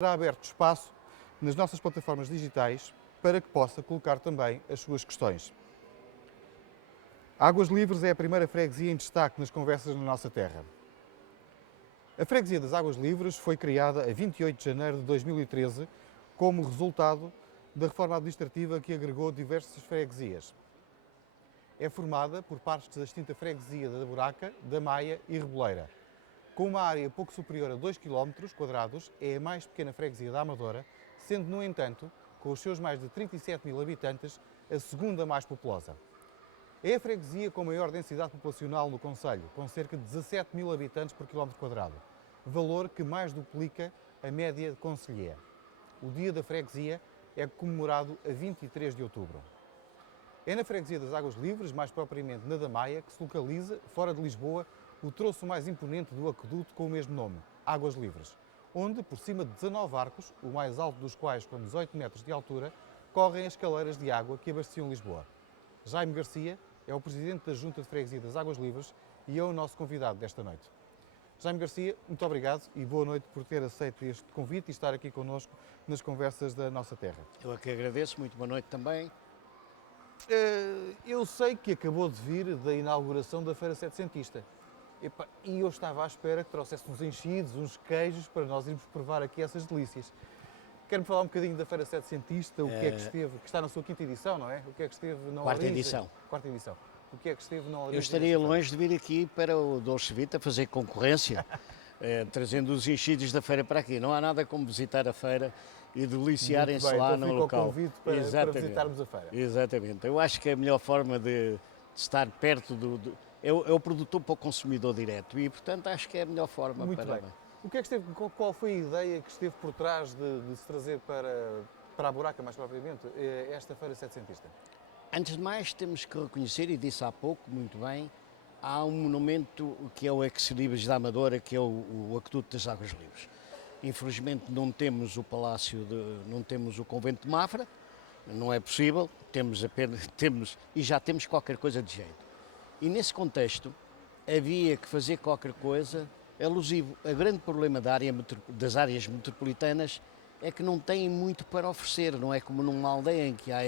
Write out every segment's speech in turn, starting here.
Será aberto espaço nas nossas plataformas digitais para que possa colocar também as suas questões. Águas Livres é a primeira freguesia em destaque nas conversas na nossa terra. A freguesia das Águas Livres foi criada a 28 de janeiro de 2013 como resultado da reforma administrativa que agregou diversas freguesias. É formada por partes da extinta freguesia da Buraca, da Maia e Reboleira. Com uma área pouco superior a 2 km², é a mais pequena freguesia da Amadora, sendo, no entanto, com os seus mais de 37 mil habitantes, a segunda mais populosa. É a freguesia com maior densidade populacional no concelho, com cerca de 17 mil habitantes por km², valor que mais duplica a média concelhia. O Dia da Freguesia é comemorado a 23 de outubro. É na freguesia das Águas Livres, mais propriamente na da Maia, que se localiza, fora de Lisboa, o troço mais imponente do aqueduto com o mesmo nome, Águas Livres, onde, por cima de 19 arcos, o mais alto dos quais com 18 metros de altura, correm as escaleiras de água que abasteciam Lisboa. Jaime Garcia é o presidente da Junta de Freguesia das Águas Livres e é o nosso convidado desta noite. Jaime Garcia, muito obrigado e boa noite por ter aceito este convite e estar aqui connosco nas conversas da nossa terra. Eu aqui agradeço, muito boa noite também. Eu sei que acabou de vir da inauguração da Feira Setecentista. E eu estava à espera que trouxesse uns enchidos, uns queijos, para nós irmos provar aqui essas delícias. Quer-me falar um bocadinho da Feira Setecentista, o que é que esteve, que está na sua quinta edição, não é? O que é que esteve na Quarta origem? edição. Quarta edição. O que é que esteve na origem? Eu estaria longe de vir aqui para o Dolce Vita fazer concorrência, trazendo os enchidos da feira para aqui. Não há nada como visitar a feira e deliciarem-se lá então no fica local. O convite para visitarmos a feira. Exatamente. Eu acho que é a melhor forma de estar perto é o produtor para o consumidor direto e, portanto, acho que é a melhor forma. Muito bem. O que é que esteve, qual foi a ideia que esteve por trás de se trazer para a Buraca, mais propriamente, esta Feira Setecentista? Antes de mais, temos que reconhecer, e disse há pouco, muito bem, há um monumento que é o Ex-Libris da Amadora, que é o Aqueduto das Águas Livres. Infelizmente não temos o Palácio, não temos o Convento de Mafra, não é possível, e já temos qualquer coisa de jeito. E nesse contexto havia que fazer qualquer coisa alusivo. O grande problema das áreas metropolitanas é que não têm muito para oferecer, não é como numa aldeia em que há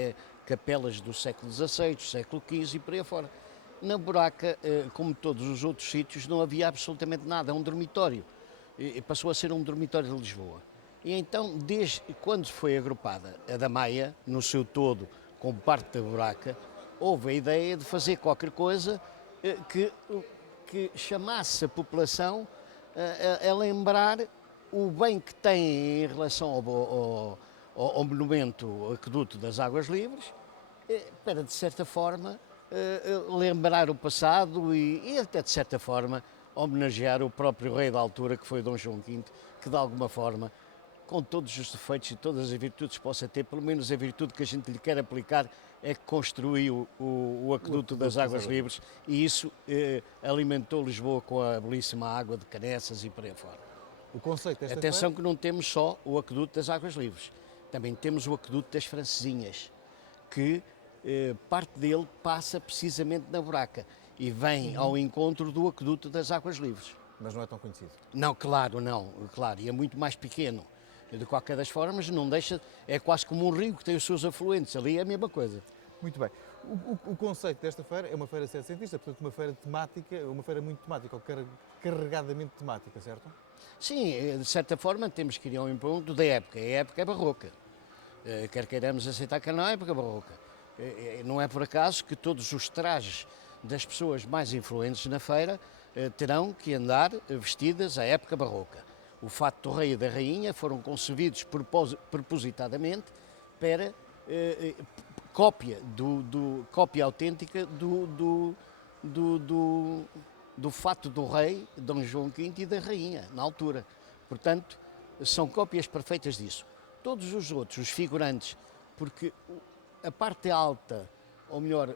capelas do século XVI, do século XV e por aí fora. Na Buraca, como todos os outros sítios, não havia absolutamente nada, é um dormitório. E passou a ser um dormitório de Lisboa. E então, desde quando foi agrupada a da Maia, no seu todo, como parte da Buraca, houve a ideia de fazer qualquer coisa que chamasse a população a lembrar o bem que tem em relação ao monumento Aqueduto das Águas Livres, para, de certa forma, lembrar o passado e até, de certa forma, homenagear o próprio rei da altura, que foi Dom João V, que, de alguma forma, com todos os defeitos e todas as virtudes que possa ter, pelo menos a virtude que a gente lhe quer aplicar é que construiu o Aqueduto das Águas Livres e isso alimentou Lisboa com a belíssima água de Canessas e por aí fora. O conceito desta Atenção feira? Que não temos só o Aqueduto das Águas Livres, também temos o Aqueduto das Francesinhas, que parte dele passa precisamente na Buraca e vem ao encontro do Aqueduto das Águas Livres. Mas não é tão conhecido? Não, claro, e é muito mais pequeno. De qualquer das formas, não deixa, é quase como um rio que tem os seus afluentes, ali é a mesma coisa. Muito bem. O conceito desta feira é uma feira setecentista, portanto uma feira temática, uma feira muito temática, ou carregadamente temática, certo? Sim, de certa forma temos que ir ao encontro da época, a época é barroca. Quer queiramos aceitar que não é época barroca. Não é por acaso que todos os trajes das pessoas mais influentes na feira terão que andar vestidas à época barroca. O fato do rei e da rainha foram concebidos propositadamente para cópia autêntica do fato do rei, Dom João V e da rainha, na altura. Portanto, são cópias perfeitas disso. Todos os outros, os figurantes, porque a parte alta, ou melhor,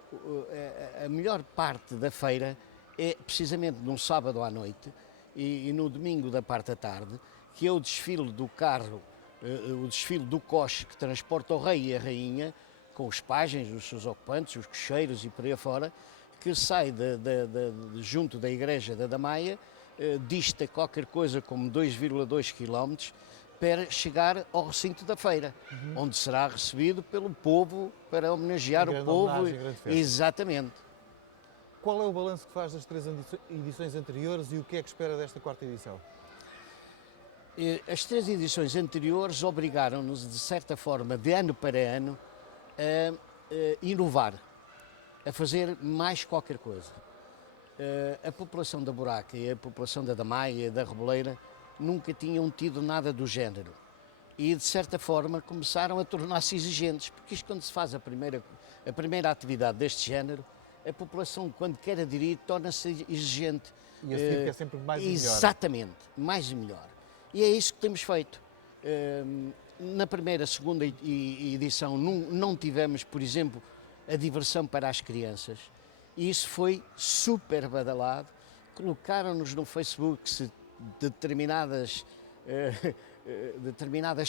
a melhor parte da feira é precisamente num sábado à noite e no domingo da parte da tarde, que é o desfile do carro, o desfile do coche que transporta o rei e a rainha, com os pajens, os seus ocupantes, os cocheiros e por aí fora, que sai junto da igreja da Maia, dista qualquer coisa como 2,2 km para chegar ao recinto da feira, onde será recebido pelo povo para homenagear o Grande povo. homenagem, grande festa. Exatamente. Qual é o balanço que faz das 3 edições anteriores e o que é que espera desta quarta edição? As 3 edições anteriores obrigaram-nos, de certa forma, de ano para ano, a inovar, a fazer mais qualquer coisa. A população da Buraca e a população da Damaia e da Reboleira nunca tinham tido nada do género. E, de certa forma, começaram a tornar-se exigentes, porque isto, quando se faz a primeira atividade deste género, a população, quando quer aderir, torna-se exigente. E a seguir que é sempre mais e melhor. Exatamente, mais e melhor. E é isso que temos feito. Na primeira, segunda edição não tivemos, por exemplo, a diversão para as crianças. E isso foi super badalado. Colocaram-nos no Facebook se determinadas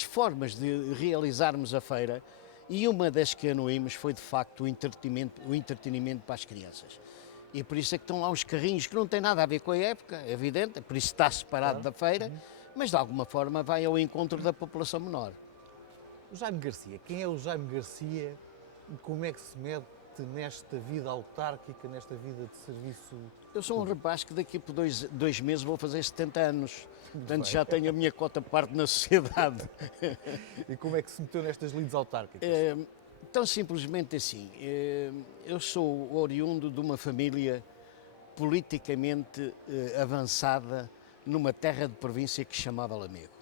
formas de realizarmos a feira, e uma das que anuímos foi, de facto, o entretenimento para as crianças. E por isso é que estão lá os carrinhos, que não têm nada a ver com a época, é evidente, por isso está separado da feira, mas de alguma forma vai ao encontro da população menor. O Jaime Garcia, quem é o Jaime Garcia e como é que se mete nesta vida autárquica, nesta vida de serviço? Eu sou um rapaz que daqui por dois meses vou fazer 70 anos, portanto já tenho a minha cota parte na sociedade. E como é que se meteu nestas lides autárquicas? Tão simplesmente assim, eu sou oriundo de uma família politicamente avançada numa terra de província que se chamava Lamego.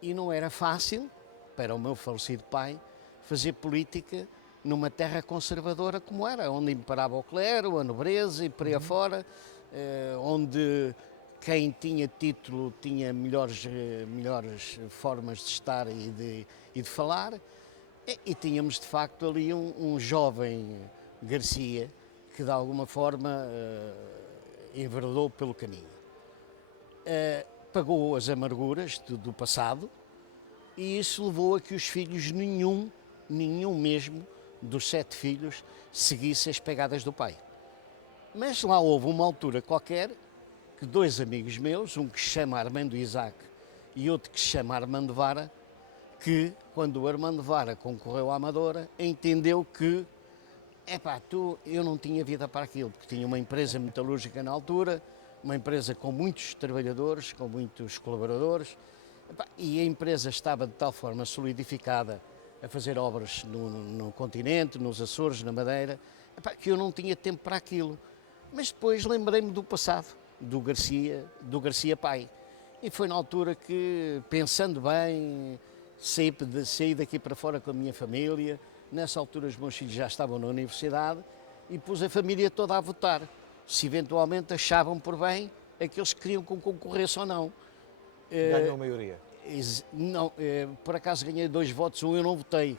E não era fácil, para o meu falecido pai, fazer política numa terra conservadora como era, onde imperava o clero, a nobreza e por aí afora, onde quem tinha título tinha melhores formas de estar e de falar, e tínhamos de facto ali um jovem Garcia que de alguma forma enveredou pelo caminho. Pagou as amarguras do passado, e isso levou a que os filhos, nenhum mesmo dos 7 filhos, seguisse as pegadas do pai. Mas lá houve uma altura qualquer que 2 amigos meus, um que se chama Armando Isaac e outro que se chama Armando Vara, que quando o Armando Vara concorreu à Amadora, entendeu que eu não tinha vida para aquilo, porque tinha uma empresa metalúrgica na altura, uma empresa com muitos trabalhadores, com muitos colaboradores, e a empresa estava de tal forma solidificada a fazer obras no continente, nos Açores, na Madeira, que eu não tinha tempo para aquilo. Mas depois lembrei-me do passado, do Garcia pai. E foi na altura que, pensando bem, saí daqui para fora com a minha família. Nessa altura os meus filhos já estavam na universidade e pus a família toda a votar, se eventualmente achavam por bem aqueles que queriam que concorresse ou não. Ganhou a maioria? Não, por acaso ganhei 2 votos, um eu não votei.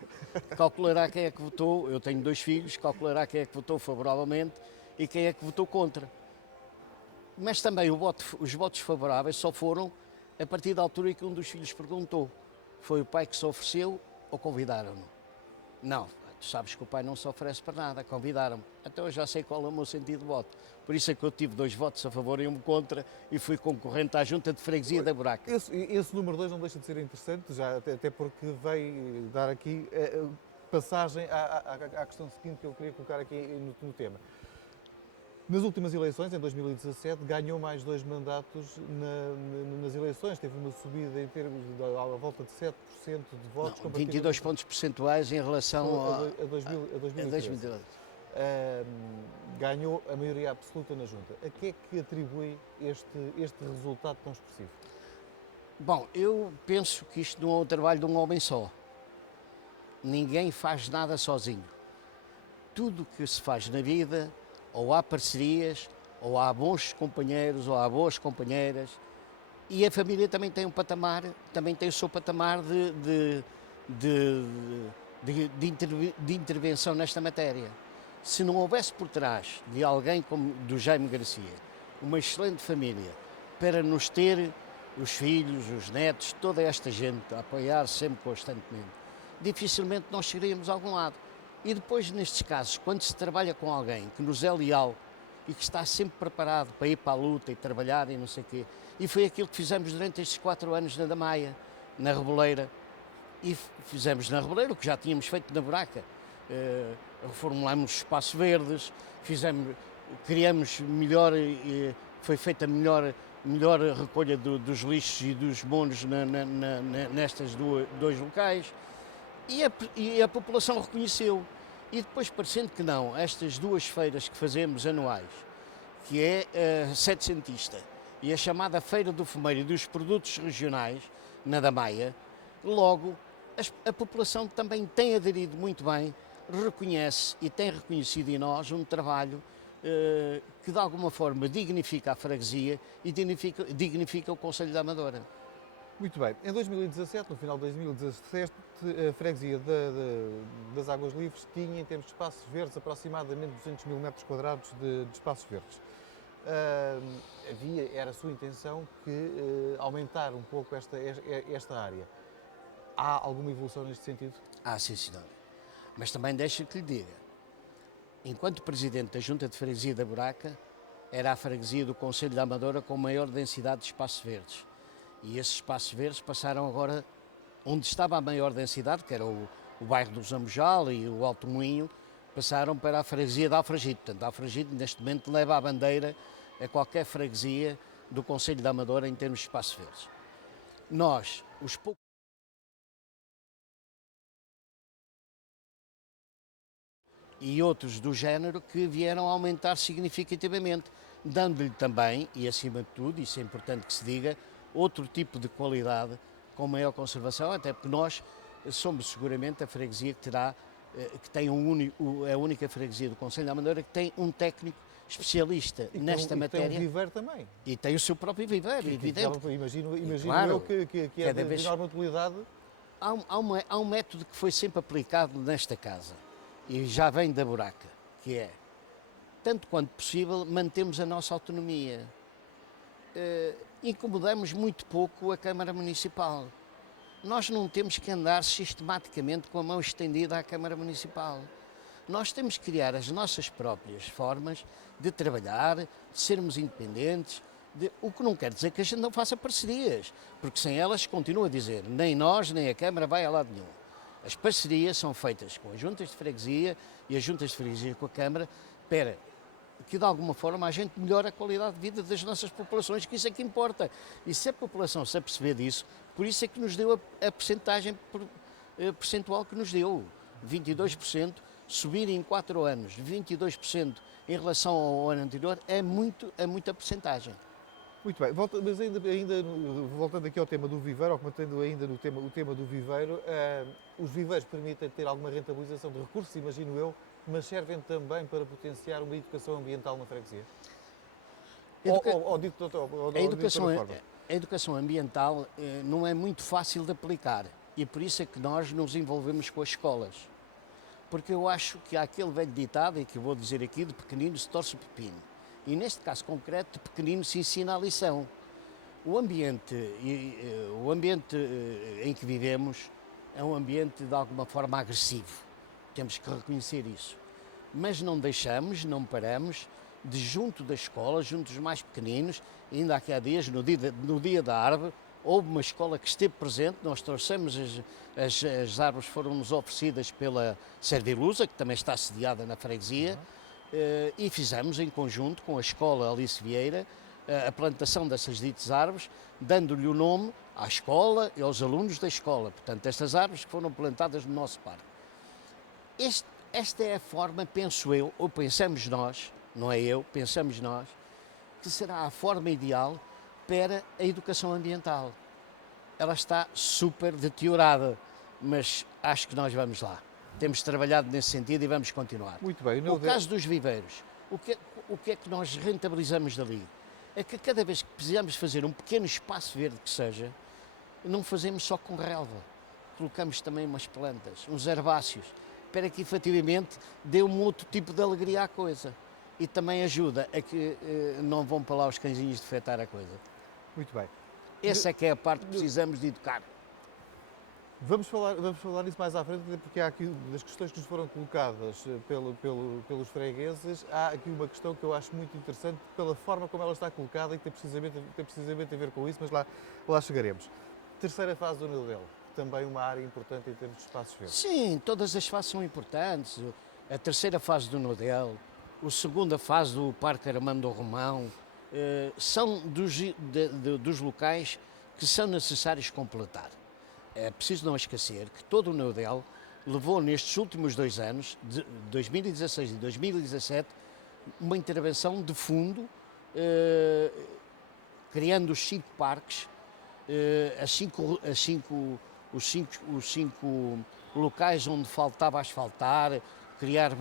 Calculará quem é que votou, eu tenho 2 filhos, calculará quem é que votou favoravelmente e quem é que votou contra. Mas também os votos favoráveis só foram a partir da altura em que um dos filhos perguntou: foi o pai que se ofereceu ou convidaram-no? Não, tu sabes que o pai não se oferece para nada, convidaram-me. Então eu já sei qual é o meu sentido de voto. Por isso é que eu tive 2 votos a favor e 1 contra e fui concorrente à Junta de Freguesia da Buraca. Esse número 2 não deixa de ser interessante, já até porque vai dar aqui passagem à questão seguinte que eu queria colocar aqui no tema. Nas últimas eleições, em 2017, ganhou mais 2 mandatos nas eleições, teve uma subida em termos à volta de 7% de votos. Não, 22 pontos percentuais em relação a 2013. Ganhou a maioria absoluta na Junta. A que é que atribui este resultado tão expressivo? Bom, eu penso que isto não é o trabalho de um homem só. Ninguém faz nada sozinho. Tudo que se faz na vida, ou há parcerias, ou há bons companheiros, ou há boas companheiras, e a família também tem um patamar, também tem o seu patamar de intervenção nesta matéria. Se não houvesse por trás de alguém como do Jaime Garcia, uma excelente família, para nos ter os filhos, os netos, toda esta gente a apoiar sempre constantemente, dificilmente nós chegaríamos a algum lado. E depois, nestes casos, quando se trabalha com alguém que nos é leal e que está sempre preparado para ir para a luta e trabalhar e não sei o quê, E foi aquilo que fizemos durante estes 4 anos na Damaia, na Reboleira. E fizemos na Reboleira o que já tínhamos feito na Buraca. Reformulámos espaços verdes, criamos melhor, foi feita melhor recolha dos lixos e dos monos nestas dois locais. E a população reconheceu. E depois, parecendo que não, estas 2 feiras que fazemos anuais, que é a setecentista e a chamada Feira do Fumeiro e dos Produtos Regionais, na Damaia, logo a população também tem aderido muito bem, reconhece e tem reconhecido em nós um trabalho que de alguma forma dignifica a freguesia e dignifica o Concelho da Amadora. Muito bem. Em 2017, no final de 2017, a freguesia das Águas Livres tinha, em termos de espaços verdes, aproximadamente 200 mil metros quadrados de espaços verdes. Era a sua intenção que aumentar um pouco esta área. Há alguma evolução neste sentido? Sim, senhor. Mas também deixa que lhe diga, enquanto Presidente da Junta de Freguesia da Buraca, era a freguesia do Concelho da Amadora com maior densidade de espaços verdes. E esses espaços verdes passaram agora, onde estava a maior densidade, que era o bairro do Zambojal e o Alto Moinho, passaram para a freguesia de Alfragide. Portanto, Alfragide, neste momento, leva a bandeira a qualquer freguesia do Concelho da Amadora em termos de espaços verdes. Nós, os poucos e outros do género que vieram a aumentar significativamente, dando-lhe também, e acima de tudo, isso é importante que se diga, outro tipo de qualidade com maior conservação, até porque nós somos seguramente a freguesia que tem a única freguesia do Concelho da Amadora que tem um técnico especialista nesta matéria. E tem um viveiro também. E tem o seu próprio viveiro, evidente. Imagino claro, eu que é de enorme utilidade. Há um método que foi sempre aplicado nesta casa, e já vem da Buraca, que é, tanto quanto possível, mantemos a nossa autonomia. Incomodamos muito pouco a Câmara Municipal. Nós não temos que andar sistematicamente com a mão estendida à Câmara Municipal. Nós temos que criar as nossas próprias formas de trabalhar, de sermos independentes, o que não quer dizer que a gente não faça parcerias, porque sem elas, continuo a dizer, nem nós nem a Câmara vai a lado nenhum. As parcerias são feitas com as juntas de freguesia e as juntas de freguesia com a Câmara para que de alguma forma a gente melhore a qualidade de vida das nossas populações, que isso é que importa. E se a população se aperceber disso, por isso é que nos deu a percentagem percentual que nos deu, 22%, subir em 4 anos 22% em relação ao ano anterior é muita percentagem. Muito bem, mas ainda voltando aqui ao tema do viveiro, ou comentando ainda o tema do viveiro, os viveiros permitem ter alguma rentabilização de recursos, imagino eu, mas servem também para potenciar uma educação ambiental na freguesia? A educação ambiental não é muito fácil de aplicar e por isso é que nós nos envolvemos com as escolas. Porque eu acho que há aquele velho ditado, e que eu vou dizer aqui, de pequenino se torce o pepino. E neste caso concreto, de pequenino se ensina a lição. O ambiente em que vivemos é um ambiente de alguma forma agressivo. Temos que reconhecer isso. Mas não deixamos, não paramos, de junto da escola, junto dos mais pequeninos, ainda aqui há dias, no dia da árvore, houve uma escola que esteve presente, nós trouxemos as árvores, foram-nos oferecidas pela Servilusa, que também está sediada na freguesia, e fizemos em conjunto com a escola Alice Vieira a plantação dessas ditas árvores, dando-lhe o nome à escola e aos alunos da escola. Portanto, estas árvores que foram plantadas no nosso parque. Esta é a forma, penso eu, ou pensamos nós, não é eu, pensamos nós, que será a forma ideal para a educação ambiental. Ela está super deteriorada, mas acho que nós vamos lá. Temos trabalhado nesse sentido e vamos continuar. Muito bem. No caso dos viveiros, o que é que nós rentabilizamos dali? É que cada vez que precisamos fazer um pequeno espaço verde que seja, não fazemos só com relva. Colocamos também umas plantas, uns herbáceos, para que efetivamente dê um outro tipo de alegria à coisa. E também ajuda a que não vão para lá os cãezinhos defetar a coisa. Muito bem. Essa é que é a parte que precisamos de educar. Vamos falar nisso mais à frente, até porque há aqui, das questões que nos foram colocadas pelos fregueses, há aqui uma questão que eu acho muito interessante pela forma como ela está colocada e que tem precisamente a ver com isso, mas lá chegaremos. Terceira fase do Nudel, também uma área importante em termos de espaços verdes. Sim, todas as fases são importantes. A terceira fase do Nodel, a segunda fase do Parque Armando Romão, são dos locais que são necessários completar. É preciso não esquecer que todo o Nodel levou nestes últimos 2 anos, de 2016 e 2017, uma intervenção de fundo, criando os 5 parques, os cinco locais onde faltava asfaltar, criar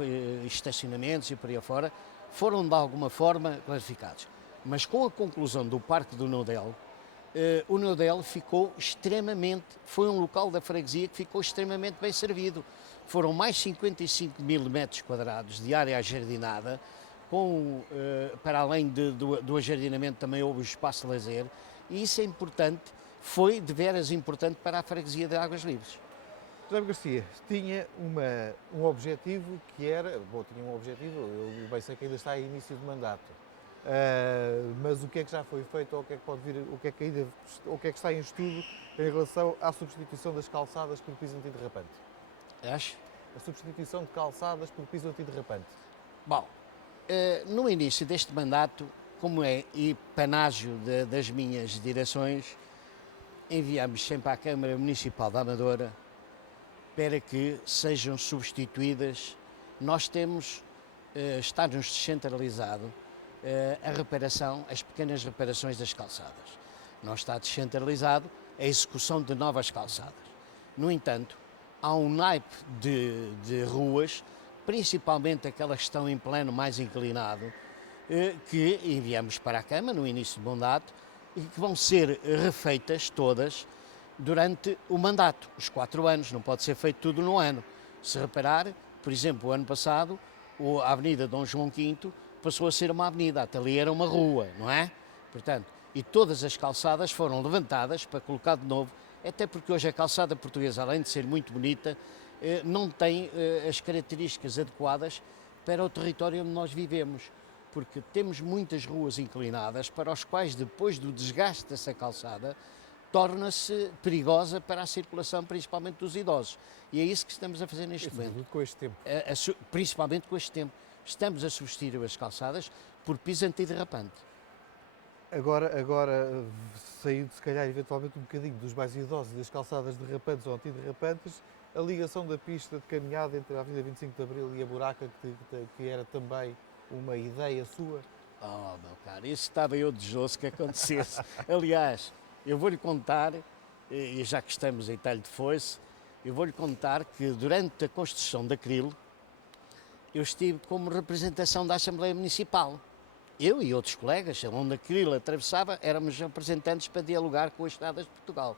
estacionamentos e por aí afora, foram de alguma forma clarificados. Mas com a conclusão do Parque do Nodel, o Nodel foi um local da freguesia que ficou extremamente bem servido. Foram mais 55 mil metros quadrados de área ajardinada, para além do ajardinamento também houve o espaço de lazer, e isso é importante, foi de veras importante para a freguesia de Águas Livres. José Garcia tinha um objetivo que era, tinha um objetivo, eu bem sei que ainda está em início de mandato, mas o que é que já foi feito, ou o que é que pode vir, o que é que está em estudo em relação à substituição das calçadas por piso antiderrapante? Acho? A substituição de calçadas por piso antiderrapante. Bom, no início deste mandato, como é panágio das minhas direções, enviamos sempre à Câmara Municipal da Amadora para que sejam substituídas. Nós temos, está-nos descentralizado a reparação, as pequenas reparações das calçadas. Não está descentralizado a execução de novas calçadas. No entanto, há um naipe de ruas, principalmente aquelas que estão em plano mais inclinado, que enviamos para a Câmara no início do mandato e que vão ser refeitas todas durante o mandato, os 4 anos, não pode ser feito tudo no ano. Se reparar, por exemplo, o ano passado, a Avenida Dom João V passou a ser uma avenida, até ali era uma rua, não é? Portanto, e todas as calçadas foram levantadas para colocar de novo, até porque hoje a calçada portuguesa, além de ser muito bonita, não tem as características adequadas para o território onde nós vivemos, porque temos muitas ruas inclinadas para os quais, depois do desgaste dessa calçada, torna-se perigosa para a circulação, principalmente dos idosos. E é isso que estamos a fazer neste momento. Com este tempo. Principalmente com este tempo. Estamos a substituir as calçadas por piso antiderrapante. Agora, saindo se calhar eventualmente um bocadinho dos mais idosos e das calçadas derrapantes ou antiderrapantes, a ligação da pista de caminhada entre a Avenida 25 de Abril e a Buraca, que era também uma ideia sua? Oh, meu caro, isso estava eu desejoso que acontecesse. Aliás, eu vou-lhe contar, e já que estamos em talho de foice, eu vou-lhe contar que durante a construção da CRIL, eu estive como representação da Assembleia Municipal. Eu e outros colegas, onde a CRIL atravessava, éramos representantes para dialogar com as estradas de Portugal.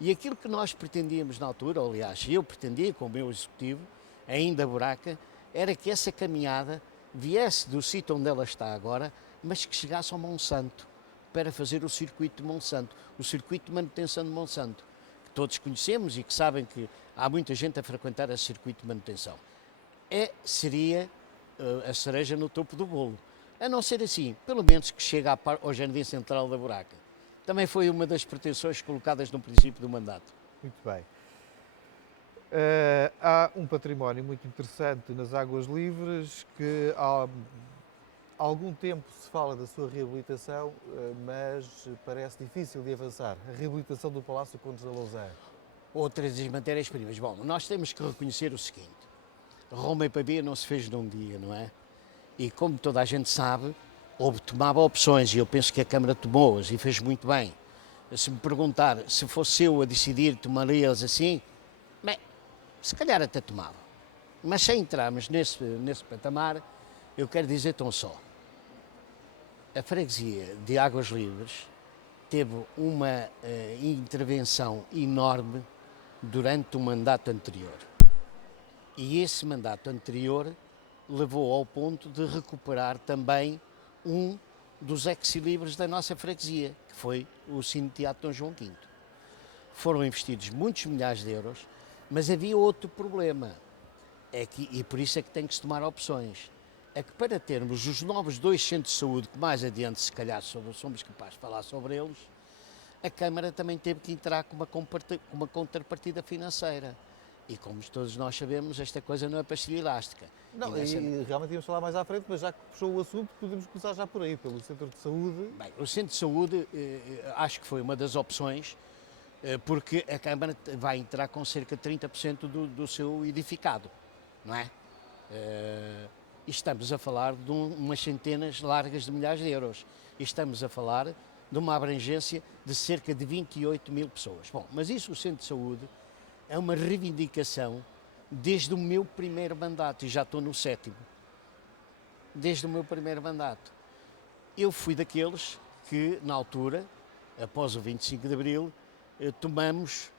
E aquilo que nós pretendíamos na altura, ou, aliás, eu pretendia com o meu executivo, ainda Buraca, era que essa caminhada viesse do sítio onde ela está agora, mas que chegasse ao Monsanto, para fazer o circuito de Monsanto, o circuito de manutenção de Monsanto, que todos conhecemos e que sabem que há muita gente a frequentar esse circuito de manutenção. Seria a cereja no topo do bolo. A não ser assim, pelo menos que chegue ao Jardim Central da Buraca. Também foi uma das pretensões colocadas no princípio do mandato. Muito bem. Há um património muito interessante nas Águas Livres que há algum tempo se fala da sua reabilitação, mas parece difícil de avançar. A reabilitação do Palácio Condes da Lousã. Outras das matérias-primas. Bom, nós temos que reconhecer o seguinte. Roma e Pavia não se fez num dia, não é? E como toda a gente sabe, tomava opções e eu penso que a Câmara tomou-as e fez muito bem. Se me perguntar se fosse eu a decidir, tomaria-as assim, bem, se calhar até tomava. Mas sem entrarmos nesse patamar, eu quero dizer tão só. A freguesia de Águas Livres teve uma intervenção enorme durante o mandato anterior. E esse mandato anterior levou ao ponto de recuperar também um dos ex-libris da nossa freguesia, que foi o Cine Teatro Dom João V. foram investidos muitos milhares de euros, mas havia outro problema, e por isso é que tem que se tomar opções. É que para termos os novos 2 centros de saúde, que mais adiante se calhar somos capazes de falar sobre eles, a Câmara também teve que entrar com uma contrapartida financeira. E como todos nós sabemos, esta coisa não é pastilha elástica. Não, e realmente íamos falar mais à frente, mas já que puxou o assunto, podemos começar já por aí, pelo centro de saúde. Bem, o centro de saúde acho que foi uma das opções, porque a Câmara vai entrar com cerca de 30% do seu edificado, não é? E estamos a falar de umas centenas largas de milhares de euros. E estamos a falar de uma abrangência de cerca de 28 mil pessoas. Bom, mas isso, o centro de saúde, é uma reivindicação desde o meu primeiro mandato, e já estou no 7º. Desde o meu primeiro mandato. Eu fui daqueles que, na altura, após o 25 de Abril, tomamos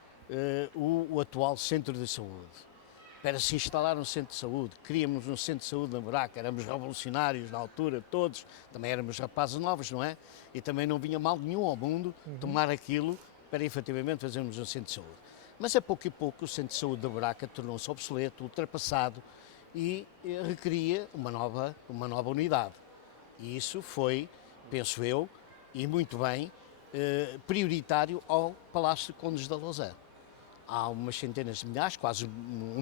o atual centro de saúde. Para se instalar um centro de saúde, queríamos um centro de saúde na Buraca, éramos revolucionários na altura, todos, também éramos rapazes novos, não é? E também não vinha mal nenhum ao mundo tomar aquilo para efetivamente fazermos um centro de saúde. Mas a pouco e pouco o centro de saúde da Buraca tornou-se obsoleto, ultrapassado e requeria uma nova unidade. E isso foi, penso eu, e muito bem, prioritário ao Palácio de Condes da Lousã. Há umas centenas de milhares, quase 1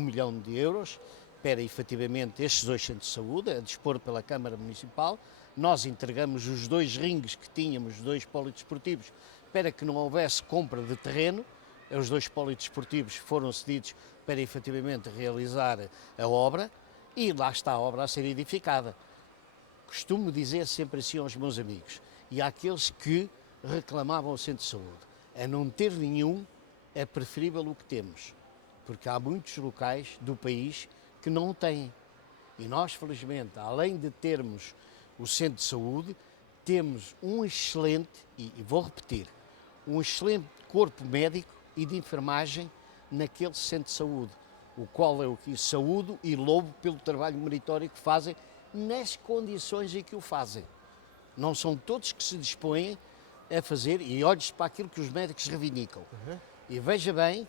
milhão de euros, para efetivamente estes 2 centros de saúde, a dispor pela Câmara Municipal. Nós entregamos os 2 ringues que tínhamos, os 2 polidesportivos, para que não houvesse compra de terreno. Os 2 polidesportivos foram cedidos para efetivamente realizar a obra e lá está a obra a ser edificada. Costumo dizer sempre assim aos meus amigos e àqueles que reclamavam o centro de saúde: a não ter nenhum é preferível o que temos, porque há muitos locais do país que não têm. E nós, felizmente, além de termos o centro de saúde, temos um excelente, e vou repetir, um excelente corpo médico e de enfermagem naquele centro de saúde, o qual eu aqui saúdo e louvo pelo trabalho meritório que fazem nas condições em que o fazem. Não são todos que se dispõem a fazer, e olhe-se para aquilo que os médicos reivindicam. E veja bem,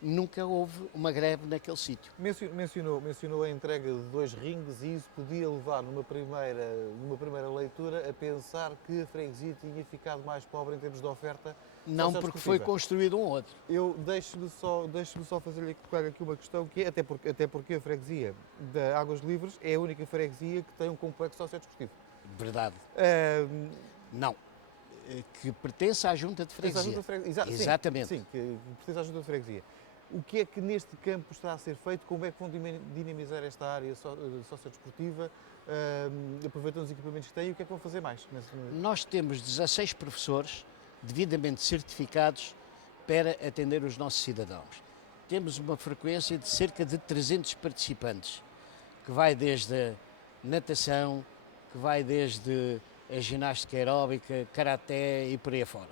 nunca houve uma greve naquele sítio. Mencionou a entrega de 2 ringues e isso podia levar numa primeira leitura a pensar que a freguesia tinha ficado mais pobre em termos de oferta. Não, porque foi construído um outro. Eu deixo-me só fazer-lhe aqui uma questão, que é, até porque a freguesia da Águas Livres é a única freguesia que tem um complexo sociodesportivo. Verdade. Não. Que pertence à Junta de Freguesia. Exatamente. Sim, que pertence à Junta de Freguesia. O que é que neste campo está a ser feito? Como é que vão dinamizar esta área sociodesportiva? Aproveitando os equipamentos que têm e o que é que vão fazer mais? Nós temos 16 professores devidamente certificados para atender os nossos cidadãos. Temos uma frequência de cerca de 300 participantes, que vai desde a natação, que vai desde a ginástica aeróbica, karaté e por aí fora.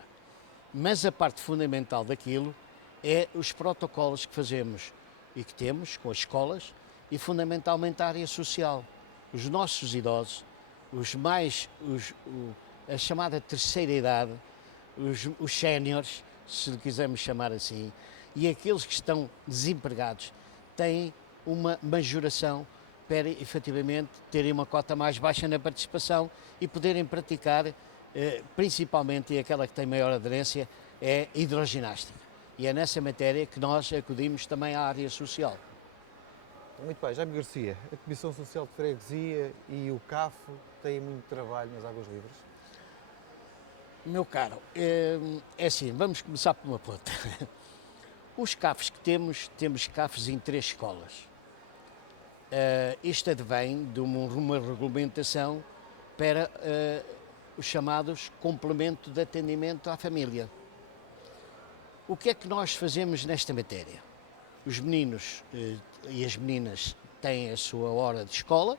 Mas a parte fundamental daquilo é os protocolos que fazemos e que temos com as escolas e fundamentalmente a área social. Os nossos idosos, a chamada terceira idade, os séniores, se lhe quisermos chamar assim, e aqueles que estão desempregados têm uma majoração para efetivamente terem uma cota mais baixa na participação e poderem praticar, principalmente, e aquela que tem maior aderência, é hidroginástica. E é nessa matéria que nós acudimos também à área social. Muito bem, Jaime Garcia, a Comissão Social de Freguesia e o CAF têm muito trabalho nas Águas Livres? Meu caro, é assim, vamos começar por uma ponta. Os CAFs que temos CAFs em 3 escolas. Isto advém de uma regulamentação para os chamados complemento de atendimento à família. O que é que nós fazemos nesta matéria? Os meninos e as meninas têm a sua hora de escola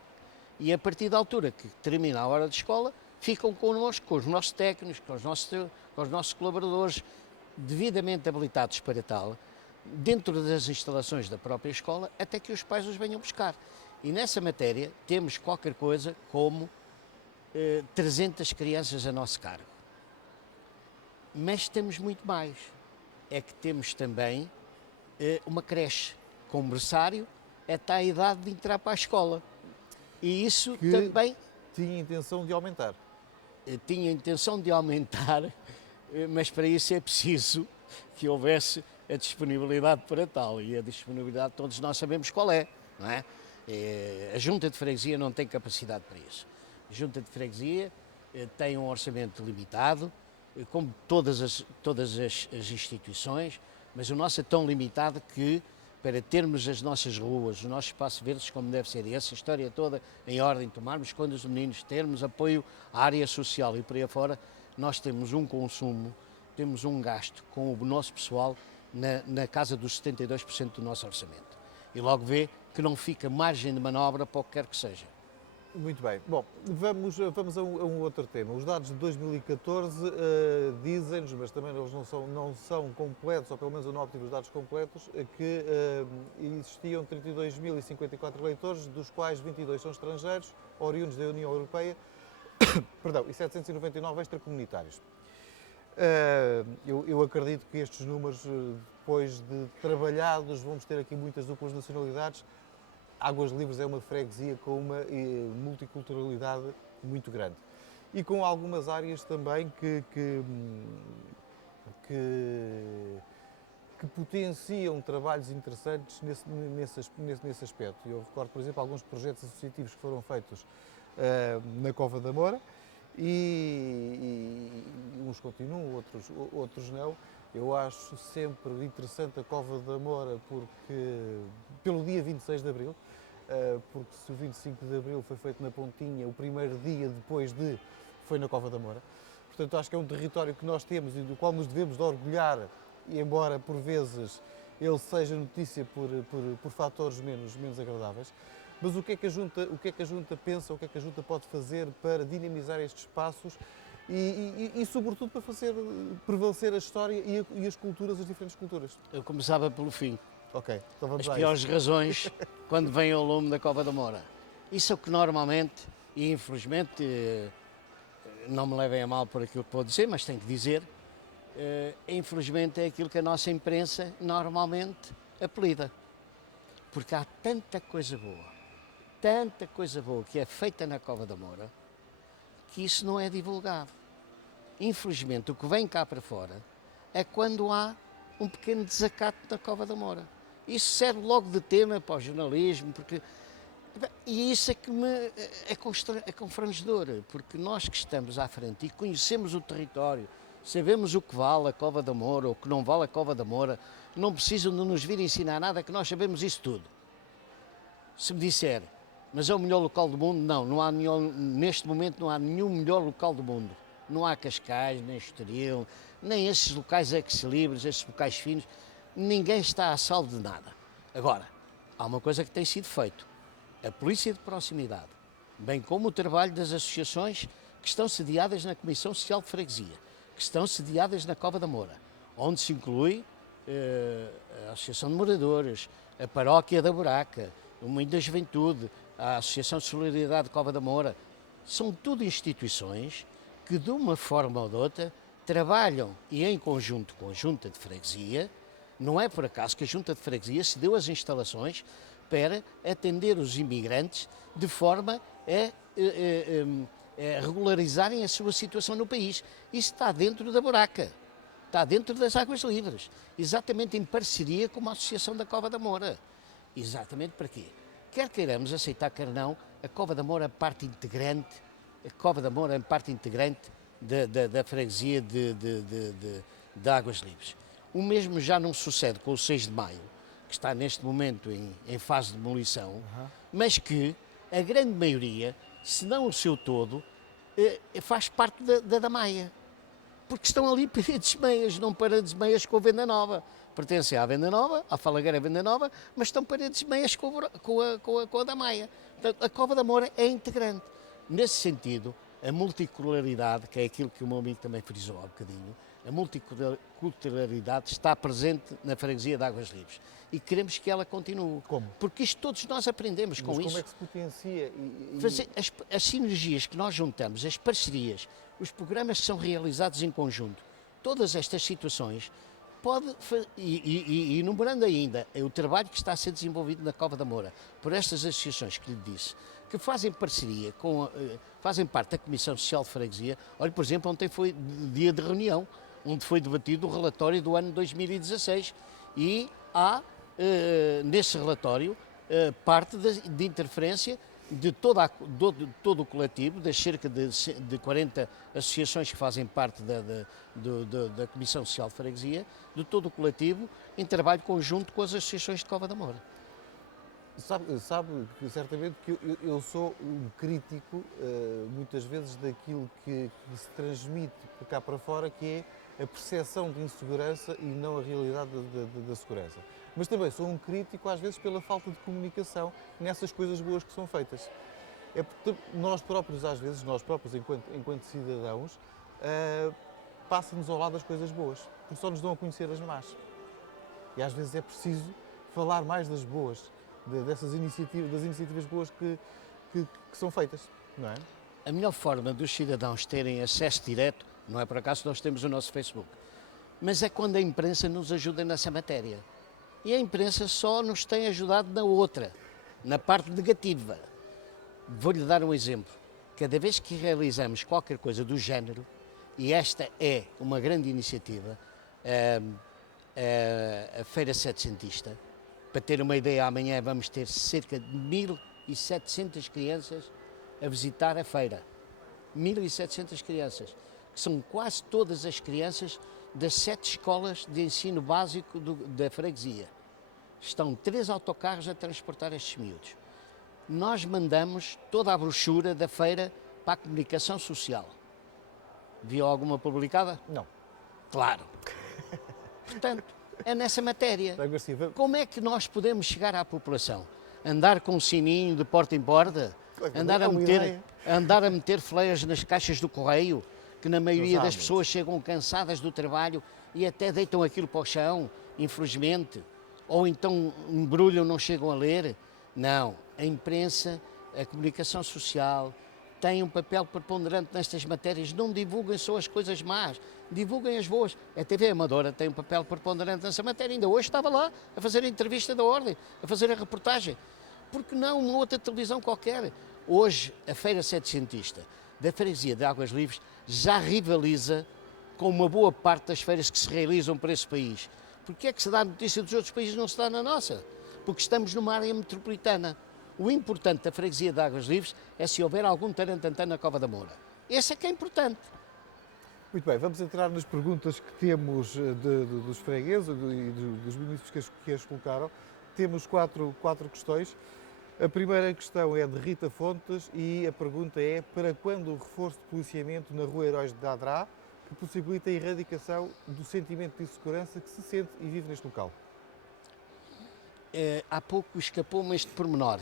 e a partir da altura que termina a hora de escola ficam connosco, com os nossos técnicos, com os nossos colaboradores devidamente habilitados para tal, dentro das instalações da própria escola, até que os pais os venham buscar. E nessa matéria temos qualquer coisa como 300 crianças a nosso cargo. Mas temos muito mais. é que temos também uma creche com um berçário até a idade de entrar para a escola. E isso Que também tinha intenção de aumentar. tinha a intenção de aumentar, mas para isso é preciso que houvesse a disponibilidade para tal. E a disponibilidade todos nós sabemos qual é, não é? A Junta de Freguesia não tem capacidade para isso. A Junta de Freguesia tem um orçamento limitado, como todas as instituições, mas o nosso é tão limitado que, para termos as nossas ruas, os nossos espaços verdes como deve ser, e essa história toda em ordem, tomarmos conta dos meninos, termos apoio à área social e por aí afora, nós temos um consumo, temos um gasto com o nosso pessoal na casa dos 72% do nosso orçamento. E logo vê que não fica margem de manobra para o que quer que seja. Muito bem. Bom, vamos a um outro tema. Os dados de 2014 dizem-nos, mas também eles não são completos, ou pelo menos eu não obtive os dados completos, que existiam 32.054 eleitores, dos quais 22 são estrangeiros, oriundos da União Europeia, perdão, e 799 extracomunitários. Eu acredito que estes números, depois de trabalhados, vamos ter aqui muitas duplas nacionalidades. Águas Livres é uma freguesia com uma multiculturalidade muito grande e com algumas áreas também que potenciam trabalhos interessantes nesse aspecto. Eu recordo, por exemplo, alguns projetos associativos que foram feitos na Cova da Moura e uns continuam, outros não. Eu acho sempre interessante a Cova da Moura pelo dia 26 de Abril, porque se o 25 de Abril foi feito na Pontinha, o primeiro dia depois foi na Cova da Moura. Portanto, acho que é um território que nós temos e do qual nos devemos de orgulhar, e embora por vezes ele seja notícia por fatores menos agradáveis. Mas o que é que a Junta pensa, o que é que a Junta pode fazer para dinamizar estes espaços e sobretudo, para fazer prevalecer a história e as culturas, as diferentes culturas? Eu começava pelo fim. Ok, então vamos As lá. piores razões quando vem ao lume da Cova da Moura. Isso é o que normalmente, e infelizmente, não me levem a mal por aquilo que vou dizer, mas tenho que dizer, infelizmente é aquilo que a nossa imprensa normalmente apelida. Porque há tanta coisa boa que é feita na Cova da Moura, que isso não é divulgado. Infelizmente, o que vem cá para fora é quando há um pequeno desacato da Cova da Moura. Isso serve logo de tema para o jornalismo, e isso é que é confrangedor, porque nós que estamos à frente e conhecemos o território, sabemos o que vale a Cova da Moura ou o que não vale a Cova da Moura, não precisam de nos vir ensinar nada, que nós sabemos isso tudo. Se me disser, mas é o melhor local do mundo, não há neste momento não há nenhum melhor local do mundo. Não há Cascais, nem Estoril, nem esses locais ex-libres, esses locais finos, ninguém está a salvo de nada. Agora, há uma coisa que tem sido feito, a polícia de proximidade, bem como o trabalho das associações que estão sediadas na Comissão Social de Freguesia, que estão sediadas na Cova da Moura, onde se inclui a Associação de Moradores, a Paróquia da Buraca, o Moinho da Juventude, a Associação de Solidariedade de Cova da Moura. São tudo instituições que, de uma forma ou de outra, trabalham e em conjunto com a Junta de Freguesia. Não é por acaso que a Junta de Freguesia cedeu as instalações para atender os imigrantes de forma a regularizarem a sua situação no país. Isso está dentro da Buraca, está dentro das Águas Livres, exatamente em parceria com a Associação da Cova da Moura. Exatamente para quê? Quer queiramos aceitar, quer não, a Cova da Moura é parte integrante, da freguesia de Águas Livres. O mesmo já não sucede com o 6 de Maio, que está neste momento em fase de demolição, mas que a grande maioria, se não o seu todo, faz parte da Maia. Porque estão ali paredes meias, não paredes meias com a Venda Nova. Pertencem à Venda Nova, à Falagueira Venda Nova, mas estão paredes meias com a da Maia. Portanto, a Cova da Moura é integrante. Nesse sentido, a multiculturalidade, que é aquilo que o meu amigo também frisou há bocadinho, a multiculturalidade está presente na freguesia de Águas Livres e queremos que ela continue. Como? Porque isto todos nós aprendemos com isso. Como é que se potencia? As sinergias que nós juntamos, as parcerias, os programas que são realizados em conjunto, todas estas situações e enumerando ainda o trabalho que está a ser desenvolvido na Cova da Moura por estas associações que lhe disse, que fazem parceria fazem parte da Comissão Social de Freguesia. Olha, por exemplo, ontem foi dia de reunião, onde foi debatido o relatório do ano 2016 e há, nesse relatório, parte de interferência de todo o coletivo, das cerca de 40 associações que fazem parte da Comissão Social de Freguesia, de todo o coletivo, em trabalho conjunto com as associações de Cova da Moura. Sabe certamente que eu sou um crítico, muitas vezes, daquilo que se transmite por cá para fora, que é a percepção de insegurança e não a realidade da segurança. Mas também sou um crítico, às vezes, pela falta de comunicação nessas coisas boas que são feitas. É porque nós próprios, às vezes, enquanto cidadãos, passa-nos ao lado as coisas boas, porque só nos dão a conhecer as más. E às vezes é preciso falar mais das boas, das iniciativas boas que são feitas, não é? A melhor forma dos cidadãos terem acesso direto, não é por acaso nós temos o nosso Facebook, mas é quando a imprensa nos ajuda nessa matéria. E a imprensa só nos tem ajudado na outra, na parte negativa. Vou-lhe dar um exemplo. Cada vez que realizamos qualquer coisa do género, e esta é uma grande iniciativa, a Feira Setecentista, para ter uma ideia, amanhã vamos ter cerca de 1.700 crianças a visitar a feira. 1.700 crianças, que são quase todas as crianças das 7 escolas de ensino básico da freguesia. Estão 3 autocarros a transportar estes miúdos. Nós mandamos toda a brochura da feira para a comunicação social. Viu alguma publicada? Não. Claro. Portanto, é nessa matéria. Como é que nós podemos chegar à população? Andar com um sininho de porta em porta? Andar a meter flyers nas caixas do correio? Que na maioria das pessoas chegam cansadas do trabalho e até deitam aquilo para o chão, infelizmente, ou então embrulham, não chegam a ler. Não, a imprensa, a comunicação social tem um papel preponderante nestas matérias. Não divulguem só as coisas más, divulguem as boas. A TV Amadora tem um papel preponderante nessa matéria. Ainda hoje estava lá a fazer a entrevista da Ordem, a fazer a reportagem. Porque não uma outra televisão qualquer? Hoje, a Feira Setecentista da Freguesia de Águas Livres já rivaliza com uma boa parte das feiras que se realizam para esse país. Porque é que se dá notícia dos outros países e não se dá na nossa? Porque estamos numa área metropolitana. O importante da Freguesia de Águas Livres é se houver algum tarantantã na Cova da Moura. Esse é que é importante. Muito bem, vamos entrar nas perguntas que temos dos fregueses e dos municípios que as colocaram. Temos quatro questões. A primeira questão é de Rita Fontes e a pergunta é: para quando o reforço de policiamento na Rua Heróis de Adrá, que possibilita a erradicação do sentimento de insegurança que se sente e vive neste local? Há pouco escapou-me este pormenor.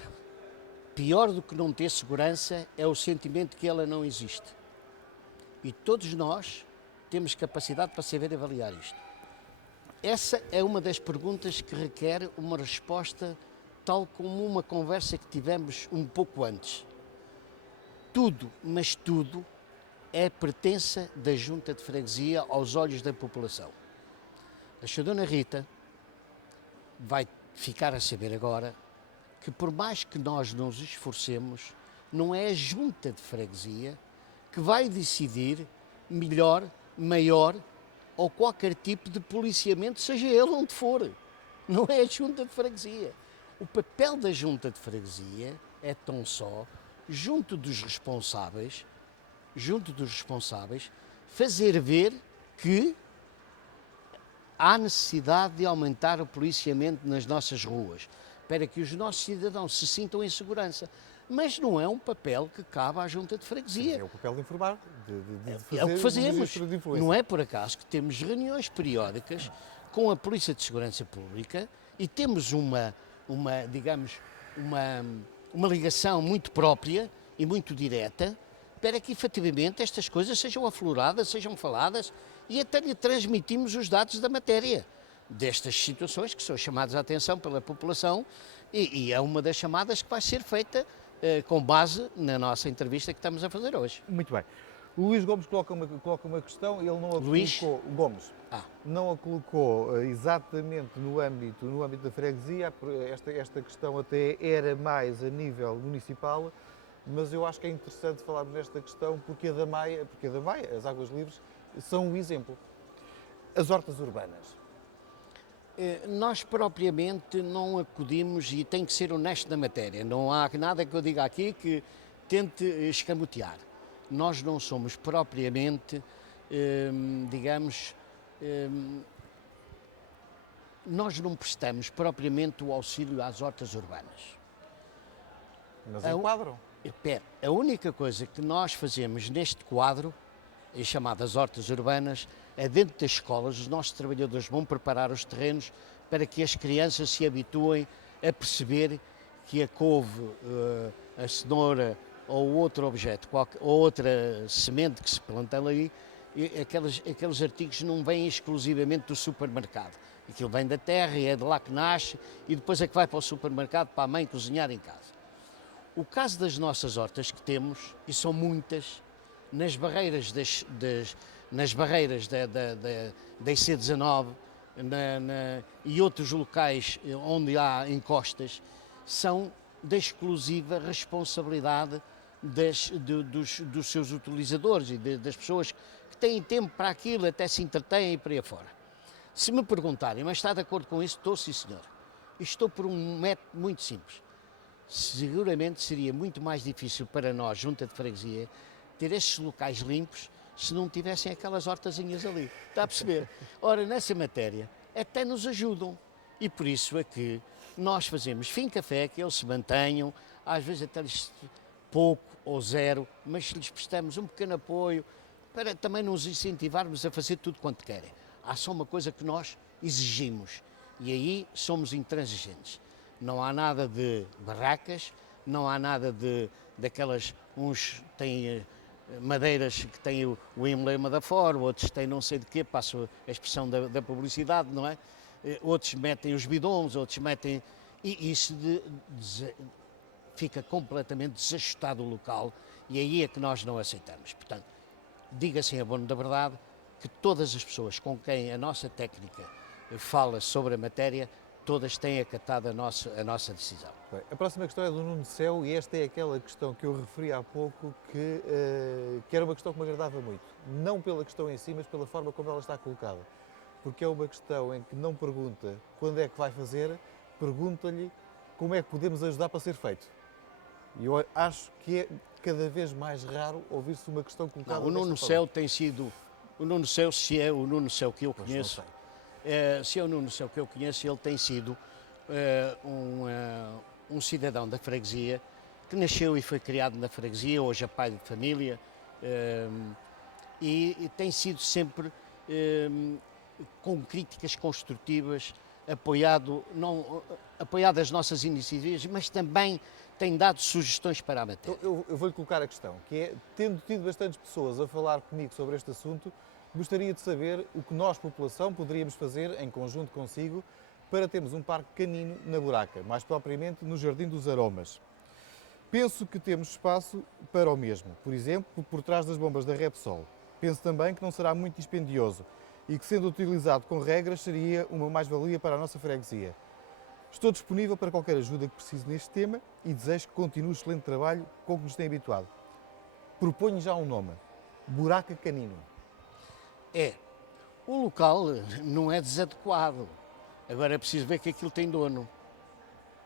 Pior do que não ter segurança é o sentimento de que ela não existe. E todos nós temos capacidade para saber avaliar isto. Essa é uma das perguntas que requer uma resposta tal como uma conversa que tivemos um pouco antes. Tudo, mas tudo, é pertença da Junta de Freguesia aos olhos da população. A Sra. Dona Rita vai ficar a saber agora que, por mais que nós nos esforcemos, não é a Junta de Freguesia que vai decidir melhor, maior ou qualquer tipo de policiamento, seja ele onde for. Não é a Junta de Freguesia. O papel da Junta de Freguesia é tão só, junto dos responsáveis, fazer ver que há necessidade de aumentar o policiamento nas nossas ruas, para que os nossos cidadãos se sintam em segurança. Mas não é um papel que cabe à Junta de Freguesia. É o papel de informar, de fazer é o que fazemos. De influência. Não é por acaso que temos reuniões periódicas com a Polícia de Segurança Pública e temos uma ligação muito própria e muito direta para que efetivamente estas coisas sejam afloradas, sejam faladas e até lhe transmitimos os dados da matéria destas situações que são chamadas à atenção pela população e é uma das chamadas que vai ser feita com base na nossa entrevista que estamos a fazer hoje. Muito bem. O Luís Gomes coloca uma questão, ele não a Luís? colocou, o Gomes, Ah, não a colocou exatamente no âmbito da freguesia, esta questão até era mais a nível municipal, mas eu acho que é interessante falarmos nesta questão porque a da Maia, as águas livres, são um exemplo. As hortas urbanas. nós propriamente não acudimos, e tem que ser honesto na matéria, não há nada que eu diga aqui que tente escamotear. Nós não somos propriamente, digamos, nós não prestamos propriamente o auxílio às hortas urbanas. Mas enquadram. Espera, a única coisa que nós fazemos neste quadro, chamadas hortas urbanas, é dentro das escolas, os nossos trabalhadores vão preparar os terrenos para que as crianças se habituem a perceber que a couve, a cenoura ou outro objeto, ou outra semente que se planta ali, aqueles artigos não vêm exclusivamente do supermercado. Aquilo vem da terra e é de lá que nasce e depois é que vai para o supermercado para a mãe cozinhar em casa. O caso das nossas hortas que temos, e são muitas, nas barreiras nas barreiras da IC19 e outros locais onde há encostas, são da exclusiva responsabilidade dos seus utilizadores e das pessoas que têm tempo para aquilo, até se entretêm e por aí fora. Se me perguntarem, mas está de acordo com isso? Estou, sim, senhor. E estou por um método muito simples. Seguramente seria muito mais difícil para nós, junta de freguesia, ter estes locais limpos se não tivessem aquelas hortazinhas ali. Está a perceber? Ora, nessa matéria, até nos ajudam. E por isso é que nós fazemos fim café, que eles se mantenham, às vezes até lhes pouco ou zero, mas lhes prestamos um pequeno apoio para também nos incentivarmos a fazer tudo quanto querem. Há só uma coisa que nós exigimos e aí somos intransigentes. Não há nada de barracas, não há nada daquelas, uns têm madeiras que têm o emblema da Ford, outros têm não sei de quê, passo a expressão da publicidade, não é? Outros metem os bidons, outros metem... E isso fica completamente desajustado o local e aí é que nós não aceitamos. Portanto, diga-se em abono da verdade que todas as pessoas com quem a nossa técnica fala sobre a matéria, todas têm acatado a nossa decisão. Bem, a próxima questão é do Nuno Céu e esta é aquela questão que eu referi há pouco que era uma questão que me agradava muito. Não pela questão em si, mas pela forma como ela está colocada. Porque é uma questão em que não pergunta quando é que vai fazer, pergunta-lhe como é que podemos ajudar para ser feito. E eu acho que é cada vez mais raro ouvir-se uma questão colocada. Não, o Nuno Céu tem sido... O Nuno Céu, se é o Nuno Céu que eu conheço... se é o Nuno Céu que eu conheço, ele tem sido um cidadão da freguesia que nasceu e foi criado na freguesia, hoje é pai de família e tem sido sempre com críticas construtivas, apoiado as nossas iniciativas, mas também tem dado sugestões para a matéria. Eu vou-lhe colocar a questão, que é, tendo tido bastantes pessoas a falar comigo sobre este assunto, gostaria de saber o que nós, população, poderíamos fazer em conjunto consigo para termos um parque canino na Buraca, mais propriamente no Jardim dos Aromas. Penso que temos espaço para o mesmo, por exemplo, por trás das bombas da Repsol. Penso também que não será muito dispendioso e que, sendo utilizado com regras, seria uma mais-valia para a nossa freguesia. Estou disponível para qualquer ajuda que precise neste tema e desejo que continue o excelente trabalho com que nos tem habituado. Proponho já um nome, Buraca Canino. O local não é desadequado. Agora é preciso ver que aquilo tem dono.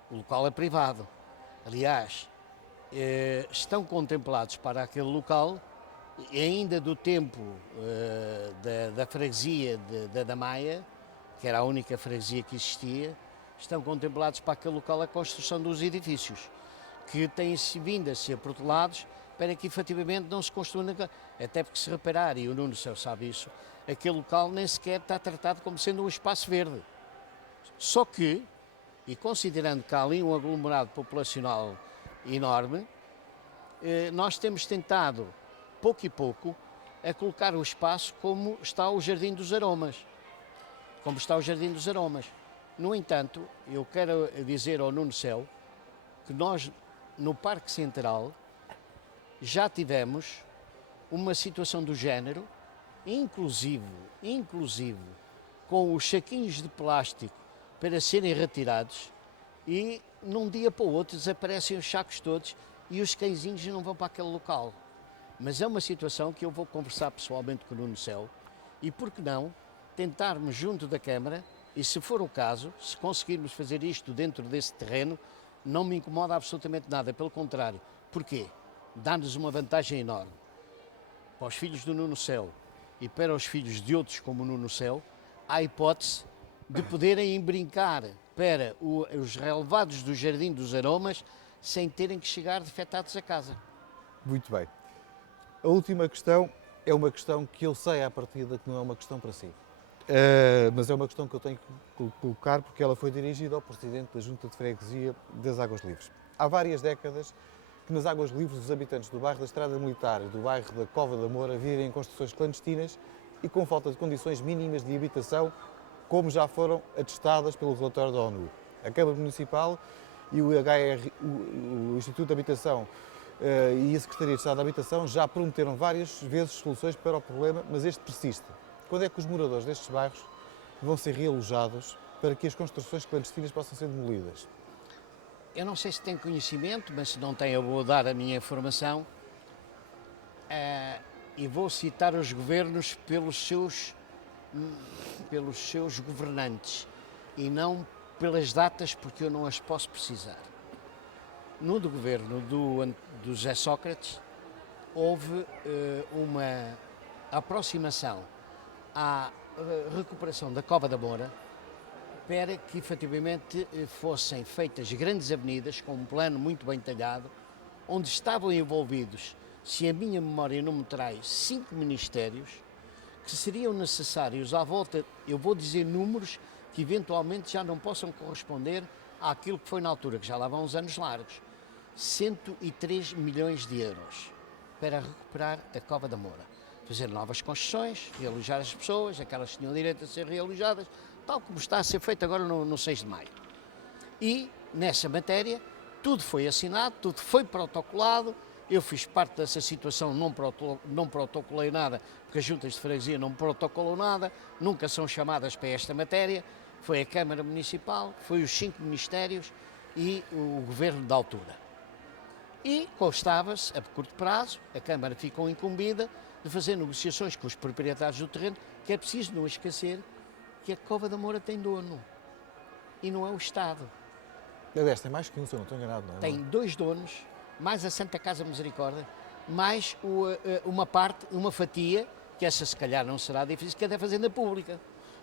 O local é privado. Aliás, estão contemplados para aquele local, ainda do tempo da freguesia da Maia, que era a única freguesia que existia, estão contemplados para aquele local a construção dos edifícios, que têm vindo a ser protelados para que efetivamente não se construa, até porque se reparar, e o Nuno Céu sabe isso, aquele local nem sequer está tratado como sendo um espaço verde. Só que, e considerando que há ali um aglomerado populacional enorme, nós temos tentado, pouco e pouco, a colocar o espaço como está o Jardim dos Aromas. Como está o Jardim dos Aromas. No entanto, eu quero dizer ao Nuno Céu que nós, no Parque Central, já tivemos uma situação do género, inclusive com os saquinhos de plástico para serem retirados, e num dia para o outro desaparecem os sacos todos e os cãezinhos não vão para aquele local. Mas é uma situação que eu vou conversar pessoalmente com o Nuno Céu e, por que não, tentarmos junto da Câmara, e se for o caso, se conseguirmos fazer isto dentro desse terreno, não me incomoda absolutamente nada, pelo contrário. Porquê? Dá-nos uma vantagem enorme. Para os filhos do Nuno Céu e para os filhos de outros como o Nuno Céu, há a hipótese de poderem brincar para os relevados do Jardim dos Aromas sem terem que chegar defetados a casa. Muito bem. A última questão é uma questão que eu sei à partida que não é uma questão para si. Mas é uma questão que eu tenho que colocar porque ela foi dirigida ao Presidente da Junta de Freguesia das Águas Livres. Há várias décadas que nas Águas Livres os habitantes do bairro da Estrada Militar e do bairro da Cova da Moura vivem em construções clandestinas e com falta de condições mínimas de habitação, como já foram atestadas pelo relatório da ONU. A Câmara Municipal e o o Instituto de Habitação e a Secretaria de Estado da Habitação já prometeram várias vezes soluções para o problema, mas este persiste. Quando é que os moradores destes bairros vão ser realojados para que as construções clandestinas possam ser demolidas? Eu não sei se tem conhecimento, mas se não tem eu vou dar a minha informação e vou citar os governos pelos seus governantes e não pelas datas, porque eu não as posso precisar. No do governo do José Sócrates houve uma aproximação à recuperação da Cova da Moura para que efetivamente fossem feitas grandes avenidas com um plano muito bem talhado, onde estavam envolvidos, se a minha memória não me trai, 5 ministérios que seriam necessários à volta, eu vou dizer números que eventualmente já não possam corresponder àquilo que foi na altura, que já lá vão uns anos largos. 103 milhões de euros para recuperar a Cova da Moura. Fazer novas construções, realojar as pessoas, aquelas que tinham direito a ser realojadas, tal como está a ser feito agora no 6 de maio. E, nessa matéria, tudo foi assinado, tudo foi protocolado. Eu fiz parte dessa situação, não protocolei nada, porque as juntas de freguesia não protocolam nada, nunca são chamadas para esta matéria. Foi a Câmara Municipal, foi os 5 ministérios e o Governo da altura. E constava-se, a curto prazo, a Câmara ficou incumbida de fazer negociações com os proprietários do terreno, que é preciso não esquecer que a Cova da Moura tem dono e não é o Estado. Aliás, tem mais que um, se eu não estou enganado, não é? Tem 2 donos, mais a Santa Casa Misericórdia, mais uma fatia, que essa se calhar não será difícil, que é da Fazenda Pública.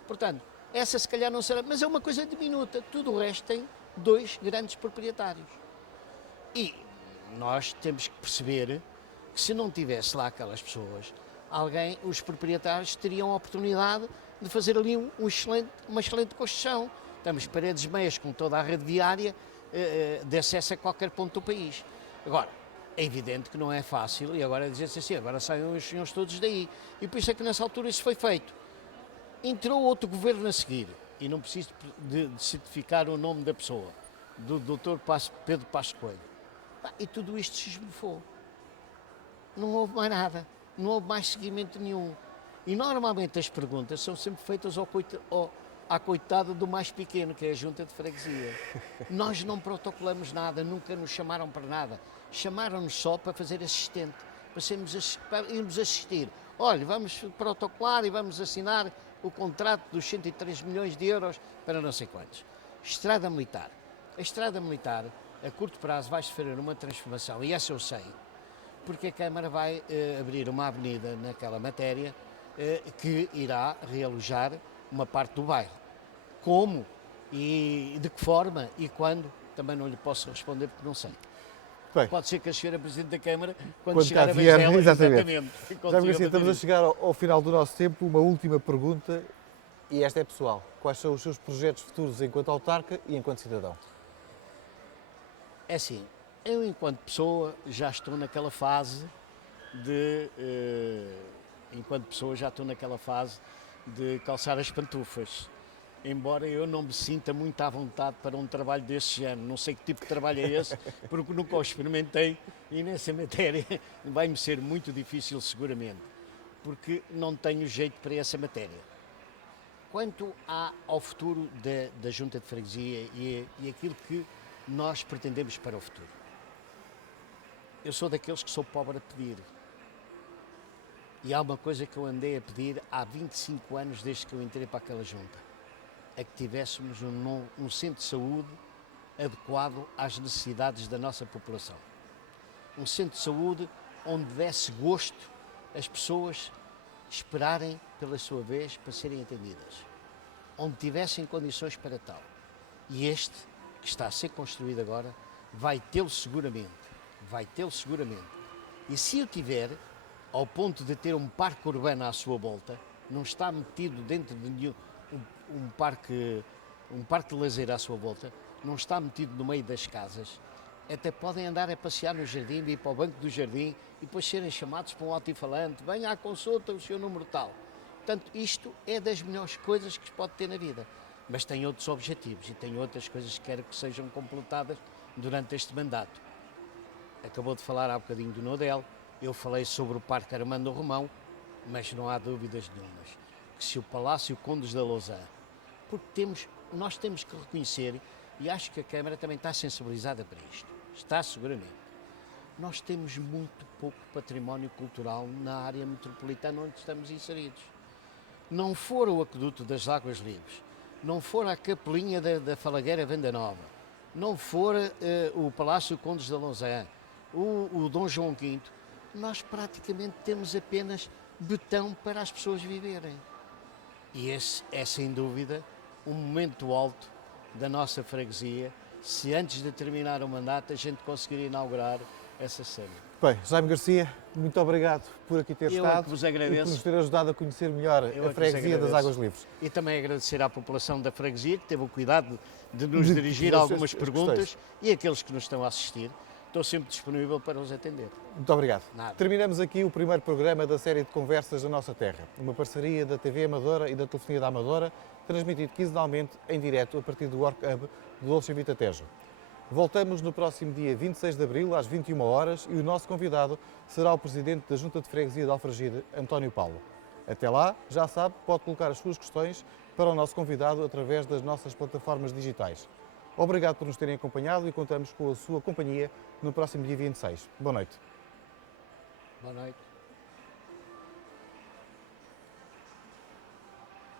Portanto, essa se calhar não será, mas é uma coisa diminuta, tudo o resto tem 2 grandes proprietários. E nós temos que perceber que se não tivesse lá aquelas pessoas, os proprietários teriam a oportunidade de fazer ali uma excelente construção. Temos paredes meias com toda a rede viária de acesso a qualquer ponto do país. Agora, é evidente que não é fácil, e agora dizer-se assim, agora saiam os senhores todos daí. E por isso é que nessa altura isso foi feito. Entrou outro governo a seguir, e não preciso de certificar o nome da pessoa, do Dr. Pedro Passos Coelho. E tudo isto se esbofou. Não houve mais nada, não houve mais seguimento nenhum. E normalmente as perguntas são sempre feitas à coitada do mais pequeno, que é a Junta de Freguesia. Nós não protocolamos nada, nunca nos chamaram para nada. Chamaram-nos só para fazer assistente, para irmos assistir. Olha, vamos protocolar e vamos assinar o contrato dos 103 milhões de euros para não sei quantos. Estrada Militar. A Estrada Militar, a curto prazo, vai sofrer uma transformação, e essa eu sei, porque a Câmara vai abrir uma avenida naquela matéria que irá realojar uma parte do bairro. Como e de que forma e quando, também não lhe posso responder porque não sei. Bem, pode ser que a senhora Presidente da Câmara, quando cá chegar a vez vier, dela, exatamente. Já consiga estamos fazer a chegar ao final do nosso tempo. Uma última pergunta, e esta é pessoal. Quais são os seus projetos futuros enquanto autarca e enquanto cidadão? É assim, eu enquanto pessoa já estou naquela fase de calçar as pantufas. embora eu não me sinta muito à vontade para um trabalho desse género. Não sei que tipo de trabalho é esse, porque nunca o experimentei e nessa matéria vai-me ser muito difícil seguramente, porque não tenho jeito para essa matéria. Quanto ao futuro da Junta de Freguesia e aquilo que nós pretendemos para o futuro, eu sou daqueles que sou pobre a pedir. E há uma coisa que eu andei a pedir há 25 anos desde que eu entrei para aquela junta, é que tivéssemos um centro de saúde adequado às necessidades da nossa população. Um centro de saúde onde desse gosto as pessoas esperarem pela sua vez para serem atendidas, onde tivessem condições para tal. E este, que está a ser construído agora, vai tê-lo seguramente. E se o tiver, ao ponto de ter um parque urbano à sua volta, não está metido dentro de nenhum um parque de lazer à sua volta, não está metido no meio das casas, até podem andar a passear no jardim, ir para o banco do jardim e depois serem chamados para um altifalante, venha à consulta, o seu número tal. Portanto, isto é das melhores coisas que se pode ter na vida, mas tem outros objetivos e tem outras coisas que quero que sejam completadas durante este mandato. Acabou de falar há bocadinho do Nodel, eu falei sobre o Parque Armando Romão, mas não há dúvidas nenhumas que se o Palácio Condes da Lousã, porque nós temos que reconhecer, e acho que a Câmara também está sensibilizada para isto, está seguramente, nós temos muito pouco património cultural na área metropolitana onde estamos inseridos. Não for o Aqueduto das Águas Livres, não for a Capelinha da Falagueira Venda Nova, não for o Palácio Condes da Lousã, o Dom João V, nós praticamente temos apenas betão para as pessoas viverem. E esse é, sem dúvida, um momento alto da nossa freguesia, se antes de terminar o mandato a gente conseguir inaugurar essa cena. Bem, Jaime Garcia, muito obrigado por aqui ter Eu estado é que vos agradeço. e por nos ter ajudado a conhecer melhor a freguesia das Águas Livres. E também agradecer à população da freguesia que teve o cuidado de nos dirigir as algumas perguntas questões. e aqueles que nos estão a assistir. Estou sempre disponível para os atender. Muito obrigado. Nada. Terminamos aqui o primeiro programa da série de conversas da nossa terra, uma parceria da TV Amadora e da Telefonia da Amadora, transmitido quinzenalmente em direto a partir do Work Hub do Dolce Vita Tejo. Voltamos no próximo dia 26 de abril, às 21 horas, e o nosso convidado será o Presidente da Junta de Freguesia de Alfragide, António Paulo. Até lá, já sabe, pode colocar as suas questões para o nosso convidado através das nossas plataformas digitais. Obrigado por nos terem acompanhado e contamos com a sua companhia no próximo dia 26. Boa noite. Boa noite.